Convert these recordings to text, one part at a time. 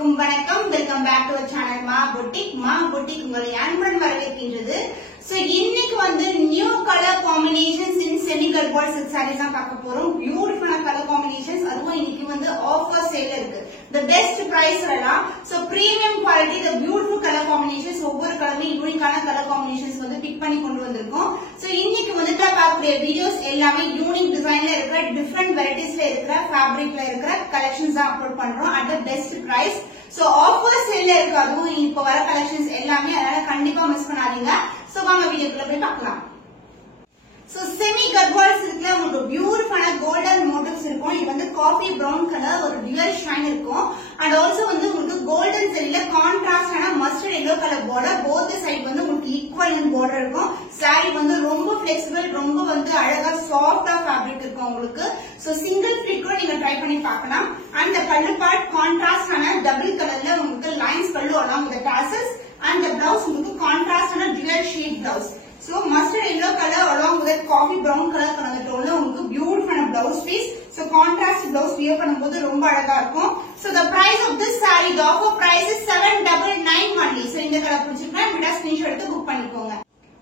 அனைவருக்கும் வணக்கம். Welcome back to our channel Ma boutique. Ma boutique உங்களை அன்புடன் வரவேற்கின்றது. சோ இன்னைக்கு வந்து new colour combinations in semi கர்வால் சில்க் சாரீஸ் தான் பார்க்க போறோம். பியூட்டிஃபுல்லான கலர் காம்பினேஷன்ஸ், அதுவும் இன்னைக்கு வந்து ஆஃபர் சேல்ல இருக்கு. தி பெஸ்ட் பிரைஸ் எல்லாம். சோ பிரீமியம் குவாலிட்டி, தி பியூட்டிஃபுல் கலர் காம்பினேஷன்ஸ், ஒவ்வொரு கலருமே யூனிக்கான கலர் காம்பினேஷன்ஸ் வந்து பிக் பண்ணி கொண்டு வந்திருக்கோம். சோ இன்னைக்கு வந்து பார்க்கக்கூடிய வீடியோஸ் எல்லாமே யூனிக் டிசைன்ல இருக்கிற, டிஃபரெண்ட் வெரைட்டிஸ்ல இருக்கிற, ஃபேப்ரிக்ல இருக்கிற கலெக்ஷன்ஸ் தான் அப்லோட் பண்றோம் at the best price. So offer சேல்ல இருக்கு, அதுவும் இப்போ வர கலெக்ஷன்ஸ் எல்லாமே, அதனால கண்டிப்பா மிஸ் பண்ணாதீங்க. சோ வாங்க வீடியோக்குள்ள போய் பார்க்கலாம். சோ செமி கர்வால் சில்க்ல உங்களுக்கு பியூட்டிஃபுல்லான கோல்டன் மோட்டிவ்ஸ் இருக்கும். இது வந்து காஃபி பிரவுன் கலர், ஒரு டியூவல் ஷைன் இருக்கும். அண்ட் ஆல்சோ வந்து உங்களுக்கு கோல்டன் ஜெரில கான்ட்ராஸ்டான mustard yellow colour border, both side வந்து உங்களுக்கு ஈக்குவல் பார்டர் இருக்கும். சாரி வந்து ரொம்ப பிளெக்சிபிள், ரொம்ப வந்து அழகா சாஃப்டா ஃபேப்ரிக் இருக்கும் உங்களுக்கு. சோ சிங்கிள் ஃபிட் கூட நீங்க ட்ரை பண்ணி பார்க்கலாம். அண்ட் பல்லு பார்ட் கான்ட்ராஸ்டான டபுள் கலர்ல உங்களுக்கு லைன்ஸ் பல்லு along with the tassels. And the blouse உங்களுக்கு கான்ட்ராஸ்டான dual shade blouse. So mustard yellow color along with that coffee brown color கலந்த டோன்ல உங்களுக்கு பியூட்டிஃபுல்லான blouse piece. So contrast blouse wear பண்ணும்போது ரொம்ப அழகா இருக்கும். So the price of this saree, the offer price is 799 only. So இந்த colour பிடிச்சிருந்தா விட ஸ்கிரீன்ஷாட் எடுத்து புக் பண்ணிக்கோங்க.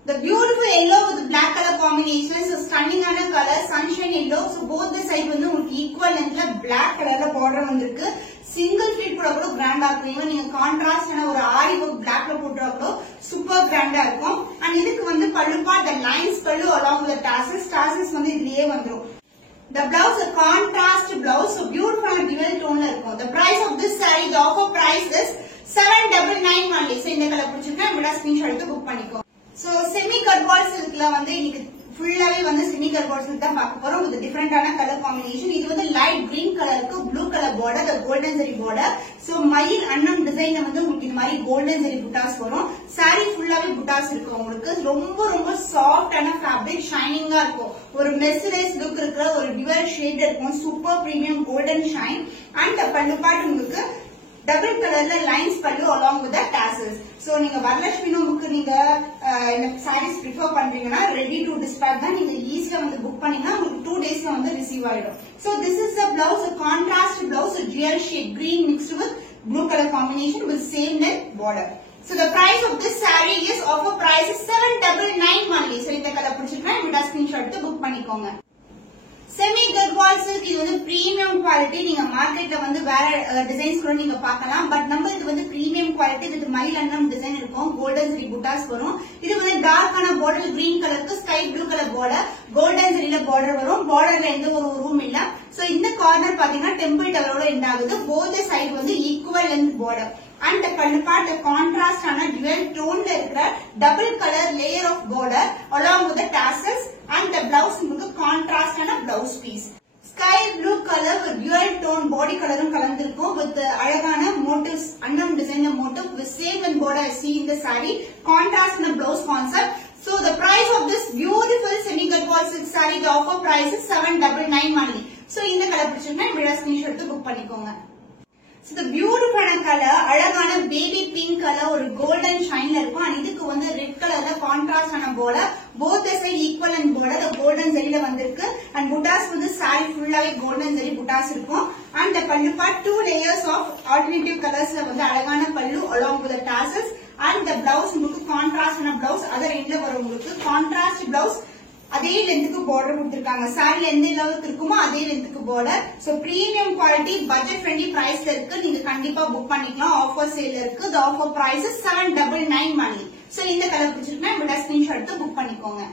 The beautiful yellow with black color combination, so stunning ஆன color, sunshine yellow. So both the side வந்து உங்களுக்கு equal lengthல black colorல border வந்திருக்கு. Single feet கூட கூட கிராண்டா இருக்கும். ஈவன் நீங்க கான்ட்ராஸ்டான ஒரு ஆரி ஒர்க் பிளாக்ல போட்டா கூட சூப்பர் கிராண்டா இருக்கும். அண்ட் இதுக்கு வந்து பல்லு பார்ட், the lines பல்லு along with the tassels வந்து இதுலயே வந்துரும். The blouse a contrast blouse, so beautiful and dual tone ல இருக்கும். The price of this saree, the offer price is 799 only. So இந்த கலர் பிடிச்சிருந்தா விட ஸ்கிரீன்ஷாட் எடுத்து புக் பண்ணிக்கோ. சோ செமி கர்வால் சில்க்ல வந்து இன்னைக்கு ஃபுல்லாவே வந்து செமி கர்வால் சில்க் தான் பார்க்க போறோம். இது டிஃபரெண்டான கலர் காம்பினேஷன். இது வந்து லைட் கிரீன் கலருக்கு blue colour border, the golden zari border. So மயில் அன்னம் டிசைன்ல வந்து உங்களுக்கு இந்த மாதிரி கோல்டன் ஜெரி புட்டாஸ் வரும். சாரி ஃபுல்லாவே புட்டாஸ் இருக்கு உங்களுக்கு. ரொம்ப ரொம்ப சாஃப்டான ஃபேப்ரிக், ஷைனிங்கா இருக்கும். ஒரு மெர்சரைஸ் லுக் இருக்கிற ஒரு டியூவல் ஷேட் இருக்கும். Super premium golden shine. And பல்லு பார்ட் உங்களுக்கு டபுள் கலர்ல லைன்ஸ் பல்லு along with the tassels. So நீங்க வரலட்சுமி நோம்புக்கு நீங்க இந்த சாரீஸ் ப்ரிஃபர் பண்றீங்கன்னா ரெடி டு டிஸ்பேச் தான். நீங்க ஈஸியா வந்து புக் பண்ணீங்கன்னா உங்களுக்கு 2 டேஸ்ல வந்து ரிசீவ் ஆயிடும். So this is a blouse, a contrast blouse, a dual shade green mixed with blue color combination with same length border. So the price of this saree is, offer price is 799 only. So இந்த colour பிடிச்சிருக்கா விட screenshot எடுத்து book பண்ணிக்கோங்க. Semi கர்வால் silk இது வந்து premium quality. நீங்க மார்க்கெட்ல வந்து வேற டிசைன்ஸ் கூட நீங்க பார்க்கலாம். பட் நம்ம இது வந்து பிரீமியம் குவாலிட்டி. இது மயில் அன்னம் டிசைன் இருக்கும். கோல்டன் ஜெரி புட்டாஸ் வரும். இது வந்து டார்க்கான பார்டர், கிரீன் கலருக்கு sky blue colour border, golden ஜெரில பார்டர் வரும். பார்டர்ல எந்த ஒரு ரூம் இல்ல. சோ இந்த கார்னர் பாத்தீங்கன்னா டெம்பிள் டவரோட எண்ட் ஆகுது. போத் சைடு வந்து equal length border. And the pallu part contrast ஆன dual tone ல இருக்கிற double colour layer of border along with the tassels. And the blouse உங்களுக்கு கான்ட்ராஸ்ட் ஆன blouse piece. Sky blue colour ஒரு dual tone body கலரும் கலந்திருக்கும். with அழகான motifs, அன்னம் design motif with same in border I see in the saree. Contrast in the blouse concept. So the price of this beautiful semi garbal silk saree, the offer price is 799 only. So இந்த colour பிடிச்சிருந்தா விட screenshot எடுத்து book பண்ணிக்கோங்க. So the beautiful color, அழகான baby pink colour, ஒரு golden ஷைன்ல இருக்கும். And இதுக்கு வந்து ரெட் கலர்ல கான்ட்ராஸ்ட் ஆன border, both the side equal and border, the golden zariல வந்திருக்கு. அண்ட் புட்டாஸ் வந்து சாரி ஃபுல்லாவே கோல்டன் ஜெரி புட்டாஸ் இருக்கும். And the pallu part 2 layers of alternative colors-ல வந்து அழகான பல்லு along with the tassels. And the blouse உங்களுக்கு கான்ட்ராஸ்ட் ஆன blouse, அதர் எண்ட்ல வரும் உங்களுக்கு கான்ட்ராஸ்ட் blouse. அதே லென்த்துக்கு பார்டர் கொடுத்திருக்காங்க. சாரில எந்த லெவலுக்கு இருக்குமோ அதே லென்த்துக்கு border. So premium quality, budget friendly பிரைஸ்ல இருக்கு. நீங்க கண்டிப்பா புக் பண்ணிக்கலாம். ஆஃபர் சேல்ல இருக்கு. The offer price is 799 only. So இந்த கலர் பிடிச்சிருக்கா விட ஸ்கிரீன்ஷாட் எடுத்து புக் பண்ணிக்கோங்க.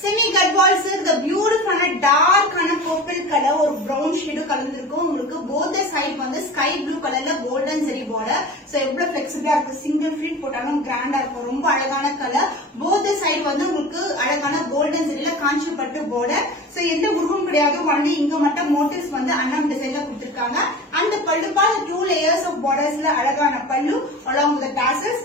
செமி கர்வால் சில்க், the beautiful டார்க்கான பர்பிள் கலர், ஒரு பிரவுன் ஷேடு கலந்திருக்கும் உங்களுக்கு. போத் சைடு வந்து ஸ்கை ப்ளூ கலர்ல கோல்டன் ஜெரி பார்டர். சோ எவ்வளவு பிளெக்சிபிளா இருக்கு. சிங்கிள் ஃபிட் போட்டாலும் கிராண்டா இருக்கும். ரொம்ப அழகான கலர். போத் சைடு வந்து உங்களுக்கு அழகான கோல்டன் ஜெரில காஞ்சிபட்டு பார்டர். சோ எந்த உருவம் கிடையாது. ஒன்லி இங்க மட்டும் மோட்டிவ்ஸ் வந்து அன்னம் டிசைன்ல கொடுத்திருக்காங்க. அந்த பல்லு பார்ட் 2 layers of bordersல அழகான பல்லு along with the tassels.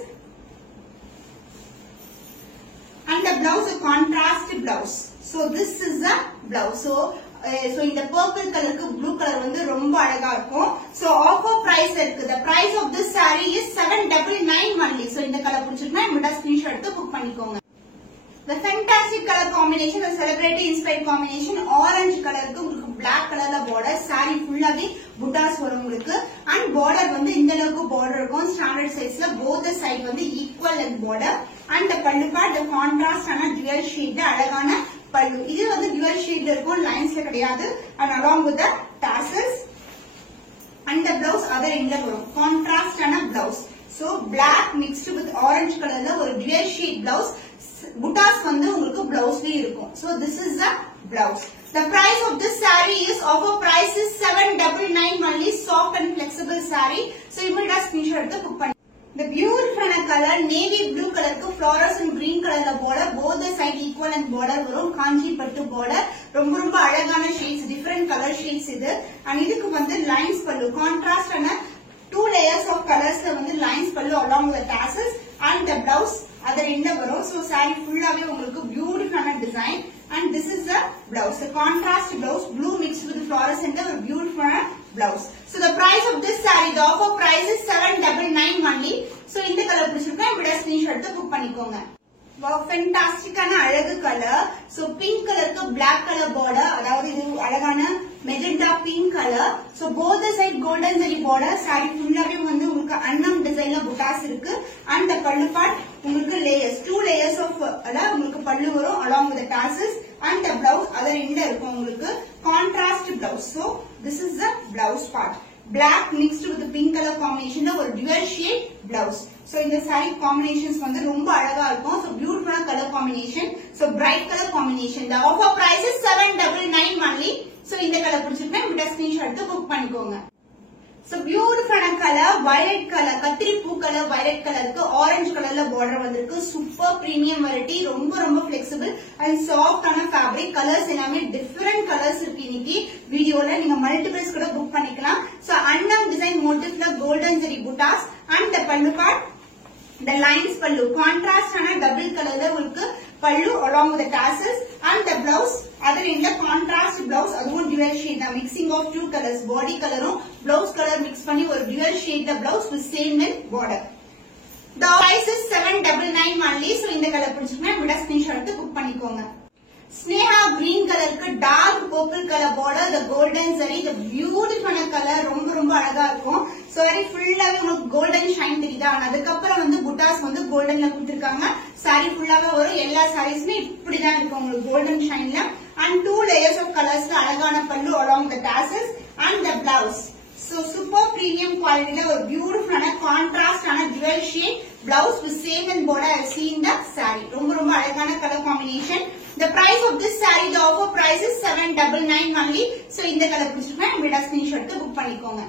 And the blouse a contrast blouse. So this is a blouse. So இந்த purple கலருக்கு blue கலர் வந்து ரொம்ப அழகா இருக்கும். So offer price இருக்கு. The price of this saree is 799 only. So இந்த கலர் பிடிச்சிருந்தா இந்த ஸ்கிரீன்ஷாட் எடுத்து புக் பண்ணிக்கோங்க. The fantastic color combination, the celebrity inspired combination, orange color ku black color la border, saree full ave buttas varum ungalku, and border வந்து இந்த அளவுக்கு border இருக்கும் standard சைஸ்ல both the side வந்து equal length border and the pallu part the contrast ஆன dual shade அழகான பல்லு. இது வந்து dual shade இருக்கும் லைன்ஸ்ல கிடையாது and along with the tassels and the blouse other end வரும் contrast ஆன blouse. So black mixed with orange colorல ஒரு dual shade blouse buttas வந்து உங்களுக்கு blouseலயே இருக்கும். So this is the blouse. The price of this saree is offer price is 799 only, soft and flexible saree. So immediate screenshot எடுத்து book பண்ணி. The beautiful color navy blue color க்கு fluorescent green colorல border both the side equal and border வரும் காஞ்சி பட்டு border ரொம்ப ரொம்ப அழகான shades different color shades இது and இதுக்கு வந்து lines பல்லு contrast ஆன 2 layers of colors ல வந்து lines பல்லு along with the tassels and the blouse other end வரும். So saree ஃபுல்லாவே உங்களுக்கு beautiful design and this is the blouse, the contrast blouse blue mixed with fluorescent or beautiful blouse. So the price of this saree, the offer price is 799 only. So in the color பிடிச்சிருக்கா இப்படி screenshot எடுத்து book பண்ணிக்கோங்க. Wow, fantastic ஆன அழகு colour. So pink கலருக்கு black color border, அதாவது இது அழகான magenta pink color. So both the side golden zari border, saree ஃபுல்லாவே வந்து உங்களுக்கு அன்னம் டிசைன்ல புட்டாஸ் இருக்கு and the pallu part உங்களுக்கு layers 2 layers of உங்களுக்கு பல்லு வரும் along with the tassels and the blouse other end இருக்கும் உங்களுக்கு contrast blouse. So this is the blouse part. Black mixed with the pink color combination ஒரு dual shade blouse. So இந்த saree combinations வந்து ரொம்ப அழகா இருக்கும். So beautiful color combination. So bright color combination. The offer price is 799 only. So இந்த colour பிடிச்சிருக்கா இந்த screenshot எடுத்து புக் பண்ணிக்கோங்க. So beautiful color violet color கத்திரி பூ கலர் violet கலருக்கு orange கலர்ல border வந்திருக்கு. Super premium variety ரொம்ப ரொம்ப flexible and soft ஆன fabric. Colors எல்லாமே different colors இருக்கு இன்னைக்கு வீடியோல நீங்க multiples கூட புக் பண்ணிக்கலாம். So annam design motifல golden zari buttas and the pallu part the lines pallu contrast ஆன double colorல உங்களுக்கு pallu along with the tassels and the blouse other in the contrast blouse அதுவும் dual shade the mixing of two colors body colorum blouse color mix பண்ணி ஒரு dual shade the blouse with same length border. The price is 799 only. So இந்த colour பிடிச்சிருக்கா இப்படி screenshot எடுத்து book பண்ணிக்கோங்க. Sneha green color க்கு dark purple color border the golden zari the beautiful color ரொம்ப ரொம்ப அழகா இருக்கும். So saree ஃபுல்லாவே உங்களுக்கு golden shine தெரியுதா அதுக்கு அப்புறம் வந்து புட்டாஸ் வந்து goldenல கொடுத்திருக்காங்க. saree ஃபுல்லாவே வரும் எல்லா sareesமே இப்படி தான் இருக்கும் உங்களுக்கு golden shineல and 2 layers of colors அழகான பல்லு along the tassels and the blouse. So super premium quality la ஒரு beautiful contrast ஆன dual shade blouse with same and border I have seen the saree ரொம்ப ரொம்ப அழகான color combination. The price of this saree the offer price is 799 only. So இந்த colour பிடிச்சிருக்கா இந்த screenshot எடுத்து book பண்ணிக்கோங்க.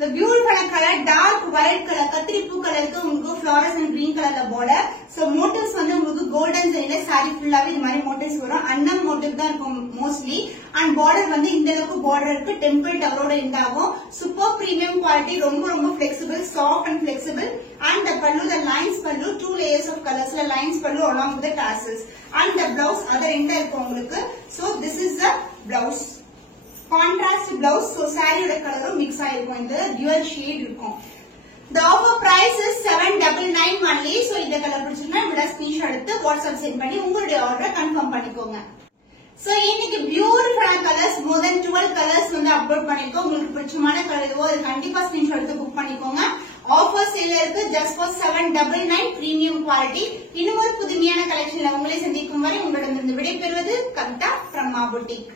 The beautiful color dark violet color கத்திரி பூ கலருக்கு உங்களுக்கு fluorescent green colorல border. So motifs வந்து உங்களுக்கு golden zariல saree ஃபுல்லாவே இந்த மாதிரி motifs வரும். அன்னம் motif தான் இருக்கும் mostly and border வந்து இந்த அளவுக்கு border இருக்கு temple towerோட இருந்தாகும். Super premium quality ரொம்ப ரொம்ப flexible soft and flexible and the pallu the lines pallu 2 layers of colors la lines pallu along with the tassels and the blouse other end இருக்கும் உங்களுக்கு. So this is the blouse. Contrast blouse. So saree oda color mix ஆயிருக்கும் இந்த dual shade இருக்கும். The offer price is 799 only. So இந்த colour பிடிச்சிருந்தா இந்த screenshot எடுத்து WhatsApp send பண்ணி உங்களுடைய ஆர்டரை கன்ஃபார்ம் பண்ணிக்கோங்க. So இன்னைக்கு beautiful colors more than 12 colors வந்து அப்லோட் பண்ணிருக்கோம். உங்களுக்கு பிடிச்சமான கலர் எதுவோ அது கண்டிப்பா ஸ்கிரீன்ஷாட் எடுத்து புக் பண்ணிக்கோங்க. Offer sale இருக்கு just for 799 premium quality. இன்னும் ஒரு புதுமையான கலெக்ஷன்ல உங்களை சந்திக்கும் வரை உங்களிடமிருந்து விடைபெறுவது கவிதா from Ma Boutique.